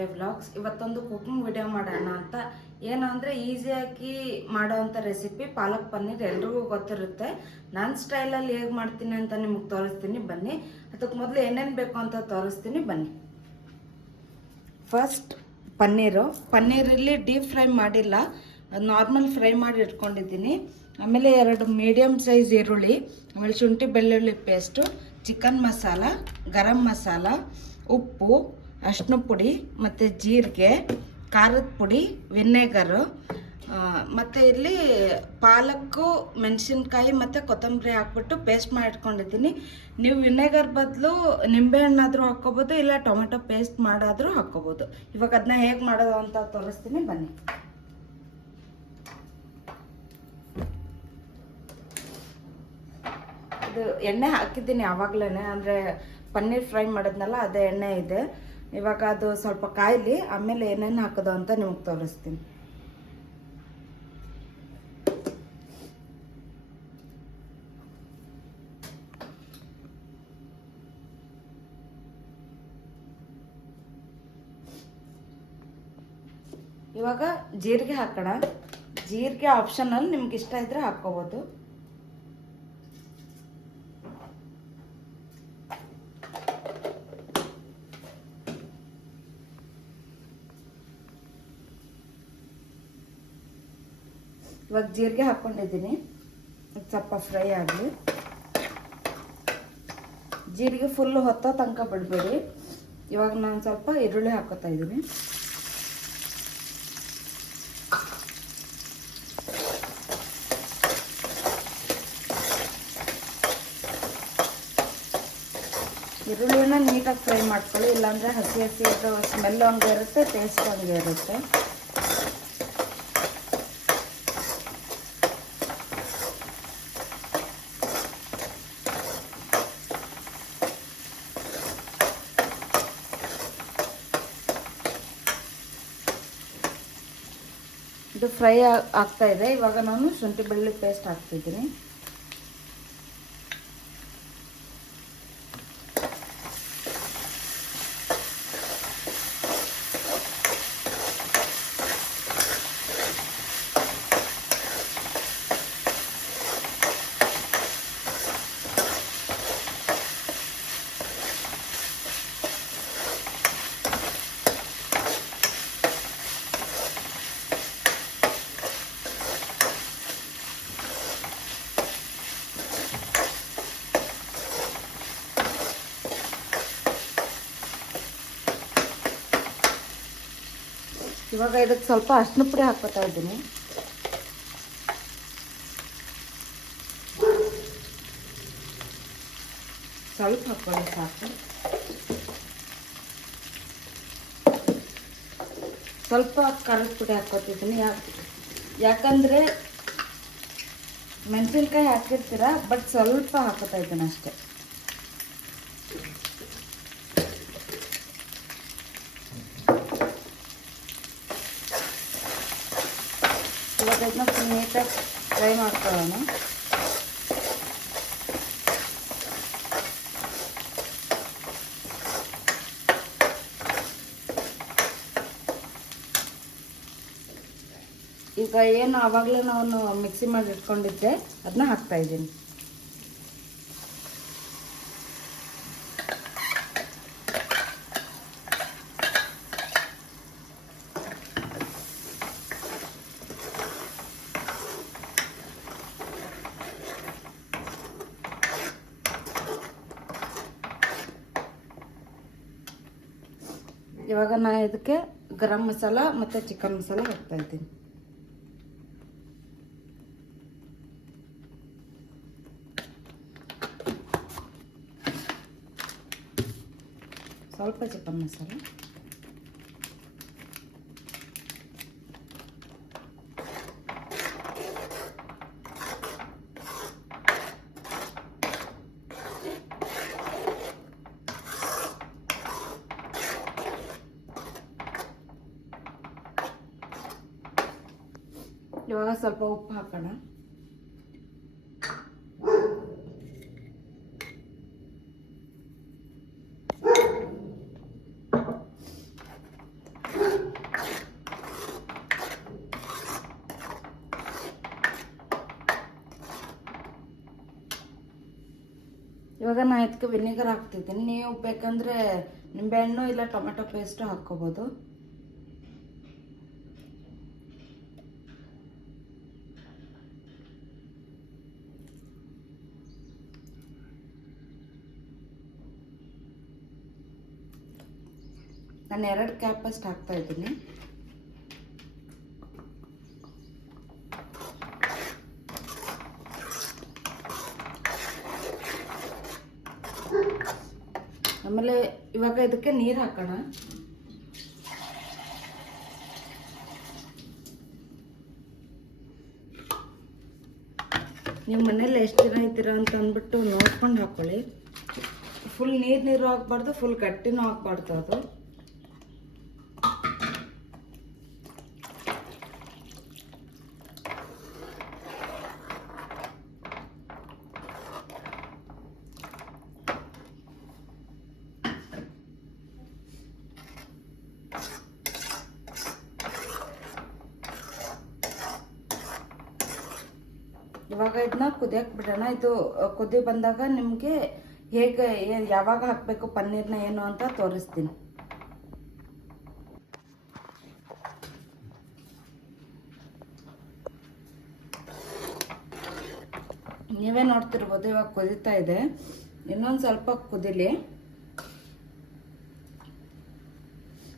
ಕಾವ್ಯ vlogs. ಇವತ್ತೊಂದು cooking video ಮಾಡೋಣ ಅಂತ. ಏನಂದರೆ ಈಸಿಯಾಗಿ ಮಾಡೋವಂಥ ರೆಸಿಪಿ ಪಾಲಕ್ ಪನ್ನೀರ್. ಎಲ್ರಿಗೂ ಗೊತ್ತಿರುತ್ತೆ. ನನ್ನ ಸ್ಟೈಲಲ್ಲಿ ಹೇಗೆ ಮಾಡ್ತೀನಿ ಅಂತ ನಿಮಗೆ ತೋರಿಸ್ತೀನಿ ಬನ್ನಿ. ಅದಕ್ಕೆ ಮೊದಲು ಏನೇನು ಬೇಕು ಅಂತ ತೋರಿಸ್ತೀನಿ ಬನ್ನಿ. ಫಸ್ಟ್ ಪನ್ನೀರಲ್ಲಿ ಡೀಪ್ ಫ್ರೈ ಮಾಡಿಲ್ಲ, ನಾರ್ಮಲ್ ಫ್ರೈ ಮಾಡಿ ಇಟ್ಕೊಂಡಿದ್ದೀನಿ. ಆಮೇಲೆ 2 ಮೀಡಿಯಮ್ ಸೈಜ್ ಈರುಳ್ಳಿ, ಆಮೇಲೆ ಶುಂಠಿ ಬೆಳ್ಳುಳ್ಳಿ ಪೇಸ್ಟು, ಚಿಕನ್ ಮಸಾಲ, ಗರಂ ಮಸಾಲ, ಉಪ್ಪು, ಅರಿಶಿನ ಪುಡಿ ಮತ್ತು ಜೀರಿಗೆ, ಖಾರದ ಪುಡಿ, ವಿನೆಗರು, ಮತ್ತು ಇಲ್ಲಿ ಪಾಲಕ್ಕು, ಮೆಣಸಿನ್ಕಾಯಿ ಮತ್ತು ಕೊತ್ತಂಬರಿ ಹಾಕ್ಬಿಟ್ಟು ಪೇಸ್ಟ್ ಮಾಡಿ ಇಟ್ಕೊಂಡಿದ್ದೀನಿ. ನೀವು ವಿನೆಗರ್ ಬದಲು ನಿಂಬೆಹಣ್ಣಾದರೂ ಹಾಕ್ಕೋಬೋದು, ಇಲ್ಲ ಟೊಮೆಟೊ ಪೇಸ್ಟ್ ಮಾಡಾದರೂ ಹಾಕ್ಕೋಬೋದು. ಇವಾಗ ಅದನ್ನ ಹೇಗೆ ಮಾಡೋದು ಅಂತ ತೋರಿಸ್ತೀನಿ ಬನ್ನಿ. ಇದು ಎಣ್ಣೆ ಹಾಕಿದ್ದೀನಿ ಆವಾಗಲೇ, ಅಂದರೆ ಪನ್ನೀರ್ ಫ್ರೈ ಮಾಡಿದ್ನಲ್ಲ ಅದೇ ಎಣ್ಣೆ ಇದೆ. ಇವಾಗ ಅದು ಸ್ವಲ್ಪ ಕಾಯಲಿ, ಆಮೇಲೆ ಏನೇನು ಹಾಕೋದು ಅಂತ ನಿಮಗೆ ತೋರಿಸ್ತೀನಿ. ಇವಾಗ ಜೀರಿಗೆ ಹಾಕೋಣ. ಜೀರಿಗೆ ಆಪ್ಷನಲ್, ನಿಮ್ಗೆ ಇಷ್ಟ ಇದ್ರೆ ಹಾಕ್ಕೋಬೋದು. ಇವಾಗ ಜೀರಿಗೆ ಹಾಕ್ಕೊಂಡಿದ್ದೀನಿ, ಸ್ವಲ್ಪ ಫ್ರೈ ಆಗಲಿ. ಜೀರಿಗೆ ಫುಲ್ಲು ಹೊತ್ತೋ ತನಕ ಬಿಡಬೇಡಿ. ಇವಾಗ ನಾನು ಸ್ವಲ್ಪ ಈರುಳ್ಳಿ ಹಾಕೋತಾ ಇದ್ದೀನಿ. ಈರುಳ್ಳಿನ ನೀಟಾಗಿ ಫ್ರೈ ಮಾಡ್ಕೊಳ್ಳಿ, ಇಲ್ಲಾಂದರೆ ಹಸಿ ಹಸಿ ಇದು ಸ್ಮೆಲ್ಲು ಹಂಗೆ ಇರುತ್ತೆ, ಟೇಸ್ಟ್ ಹಂಗೆ ಇರುತ್ತೆ. ಇದು ಫ್ರೈ ಆಗ್ತಾ ಇದೆ. ಇವಾಗ ನಾನು ಶುಂಠಿ ಬೆಳ್ಳುಳ್ಳಿ ಪೇಸ್ಟ್ ಹಾಕ್ತಿದ್ದೀನಿ. ಇವಾಗ ಇದಕ್ಕೆ ಸ್ವಲ್ಪ ಅರಿಶಿನ ಪುಡಿ ಹಾಕ್ಕೊತಾ ಇದ್ದೀನಿ. ಸ್ವಲ್ಪ ಹಾಕ್ಕೊಳ್ಳಿ ಸಾಕು. ಸ್ವಲ್ಪ ಖಾರದ ಪುಡಿ ಹಾಕ್ಕೊತಿದ್ದೀನಿ. ಯಾಕಂದರೆ ಮೆಣಸಿನ್ಕಾಯಿ ಹಾಕಿರ್ತೀರ, ಬಟ್ ಸ್ವಲ್ಪ ಹಾಕ್ಕೊತಾ ಇದ್ದೀನಿ ಅಷ್ಟೇ. ಇವಾಗ ಇದನ್ನ ಫುಲ್ ನೀಟಾಗಿ ಫ್ರೈ ಮಾಡ್ಕೊಳ್ಳೋಣ. ಈಗ ಏನು ಆವಾಗಲೇ ನಾನು ಮಿಕ್ಸಿ ಮಾಡಿ ಇಟ್ಕೊಂಡಿದ್ದೆ ಅದನ್ನ ಹಾಕ್ತಾ ಇದ್ದೀನಿ. ಇವಾಗ ನಾನು ಇದಕ್ಕೆ ಗರಂ ಮಸಾಲ ಮತ್ತು ಚಿಕನ್ ಮಸಾಲ ಹಾಕ್ತಾ ಇದ್ದೀನಿ. ಸ್ವಲ್ಪ ಚಿಕನ್ ಮಸಾಲ, ಇವಾಗ ಸ್ವಲ್ಪ ಉಪ್ಪು ಹಾಕೋಣ. ಇವಾಗ ನಾನು ಇದಕ್ಕೆ ವಿನೆಗರ್ ಹಾಕ್ತಿದ್ದೀನಿ. ನೀವು ಬೇಕಂದರೆ ನಿಂಬೆಹಣ್ಣು ಇಲ್ಲ ಟೊಮೆಟೊ ಪೇಸ್ಟು ಹಾಕ್ಕೋಬೋದು. ನಾನು 2 ಕ್ಯಾಪ್ ಅಷ್ಟು ಹಾಕ್ತಾಯಿದ್ದೀನಿ. ಆಮೇಲೆ ಇವಾಗ ಇದಕ್ಕೆ ನೀರು ಹಾಕೋಣ. ನೀವು ಮನೇಲಿ ಎಷ್ಟು ಜನ ಇದ್ದೀರಾ ಅಂತ ಅಂದ್ಬಿಟ್ಟು ನೋಡ್ಕೊಂಡು ಹಾಕ್ಕೊಳ್ಳಿ. ಫುಲ್ ನೀರು ಹಾಕ್ಬಾರ್ದು, ಫುಲ್ ಗಟ್ಟಿನೂ ಹಾಕ್ಬಾರ್ದು. ಅದು ಇವಾಗ ಇದನ್ನ ಕುದಿಯಕ್ಕೆ ಬಿಡೋಣ. ಇದು ಕುದಿ ಬಂದಾಗ ನಿಮಗೆ ಹೇಗೆ ಯಾವಾಗ ಹಾಕಬೇಕು ಪನ್ನೀರ್ನ ಏನು ಅಂತ ತೋರಿಸ್ತೀನಿ. ನೀವೇ ನೋಡ್ತಿರ್ಬೋದು ಇವಾಗ ಕುದೀತಾ ಇದೆ. ಇನ್ನೊಂದು ಸ್ವಲ್ಪ ಕುದಿಲಿ.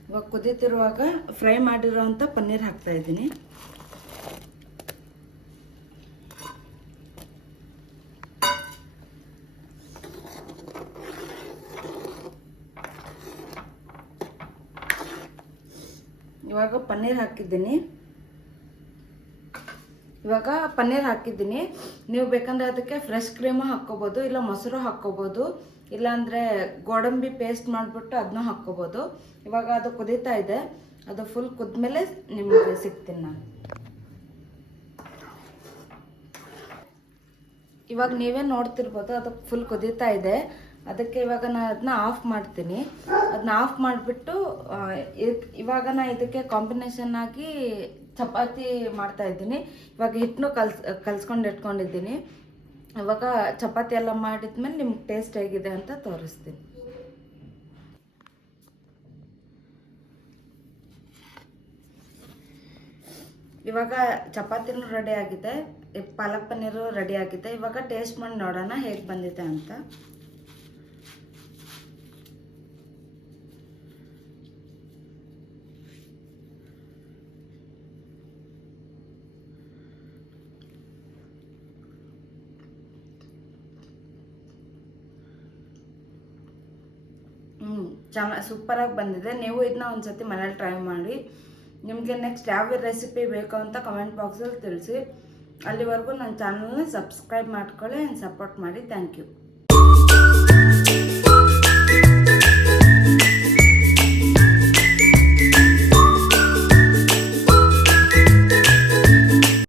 ಇವಾಗ ಕುದೀತಿರುವಾಗ ಫ್ರೈ ಮಾಡಿರೋ ಅಂಥ ಪನ್ನೀರ್ ಹಾಕ್ತಾ ಇದ್ದೀನಿ. ಇವಾಗ ಪನ್ನೀರ್ ಹಾಕಿದ್ದೀನಿ. ನೀವು ಬೇಕಂದ್ರೆ ಅದಕ್ಕೆ ಫ್ರೆಶ್ ಕ್ರೀಮು ಹಾಕ್ಕೋಬೋದು, ಇಲ್ಲ ಮೊಸರು ಹಾಕ್ಕೋಬೋದು, ಇಲ್ಲಾಂದರೆ ಗೋಡಂಬಿ ಪೇಸ್ಟ್ ಮಾಡಿಬಿಟ್ಟು ಅದನ್ನ ಹಾಕ್ಕೋಬೋದು. ಇವಾಗ ಅದು ಕುದೀತಾ ಇದೆ. ಅದು ಫುಲ್ ಕುದ್ಮೇಲೆ ನಿಮಗೆ ಸಿಗ್ತೀನಿ ನಾನು. ಇವಾಗ ನೀವೇ ನೋಡ್ತಿರ್ಬೋದು ಅದು ಫುಲ್ ಕುದೀತಾ ಇದೆ. ಅದಕ್ಕೆ ಇವಾಗ ನಾನು ಅದನ್ನ ಆಫ್ ಮಾಡ್ತೀನಿ. ಅದನ್ನ ಆಫ್ ಮಾಡಿಬಿಟ್ಟು ಇವಾಗ ನಾನು ಇದಕ್ಕೆ ಕಾಂಬಿನೇಷನ್ ಆಗಿ ಚಪಾತಿ ಮಾಡ್ತಾ ಇದ್ದೀನಿ. ಇವಾಗ ಹಿಟ್ಟನ್ನು ಕಲ್ಸ್ಕೊಂಡು ಇಟ್ಕೊಂಡಿದ್ದೀನಿ. ಇವಾಗ ಚಪಾತಿ ಎಲ್ಲ ಮಾಡಿದ್ಮೇಲೆ ನಿಮ್ಗೆ ಟೇಸ್ಟ್ ಹೇಗಿದೆ ಅಂತ ತೋರಿಸ್ತೀನಿ. ಇವಾಗ ಚಪಾತಿನೂ ರೆಡಿ ಆಗಿದೆ, ಪಾಲಕ್ ಪನ್ನೀರು ರೆಡಿ ಆಗಿದೆ. ಇವಾಗ ಟೇಸ್ಟ್ ಮಾಡಿ ನೋಡೋಣ ಹೇಗೆ ಬಂದಿದೆ ಅಂತ. ಚೆನ್ನಾಗಿ ಸೂಪರಾಗಿ ಬಂದಿದೆ. ನೀವು ಇದನ್ನ ಒಂದ್ಸತಿ ಮನೇಲಿ ಟ್ರೈ ಮಾಡಿ. ನಿಮಗೆ ನೆಕ್ಸ್ಟ್ ಯಾವ ರೆಸಿಪಿ ಬೇಕು ಅಂತ ಕಮೆಂಟ್ ಬಾಕ್ಸಲ್ಲಿ ತಿಳಿಸಿ. ಅಲ್ಲಿವರೆಗೂ ನನ್ನ ಚಾನಲ್ನ ಸಬ್ಸ್ಕ್ರೈಬ್ ಮಾಡ್ಕೊಳ್ಳಿ ಆ್ಯಂಡ್ ಸಪೋರ್ಟ್ ಮಾಡಿ. Thank you.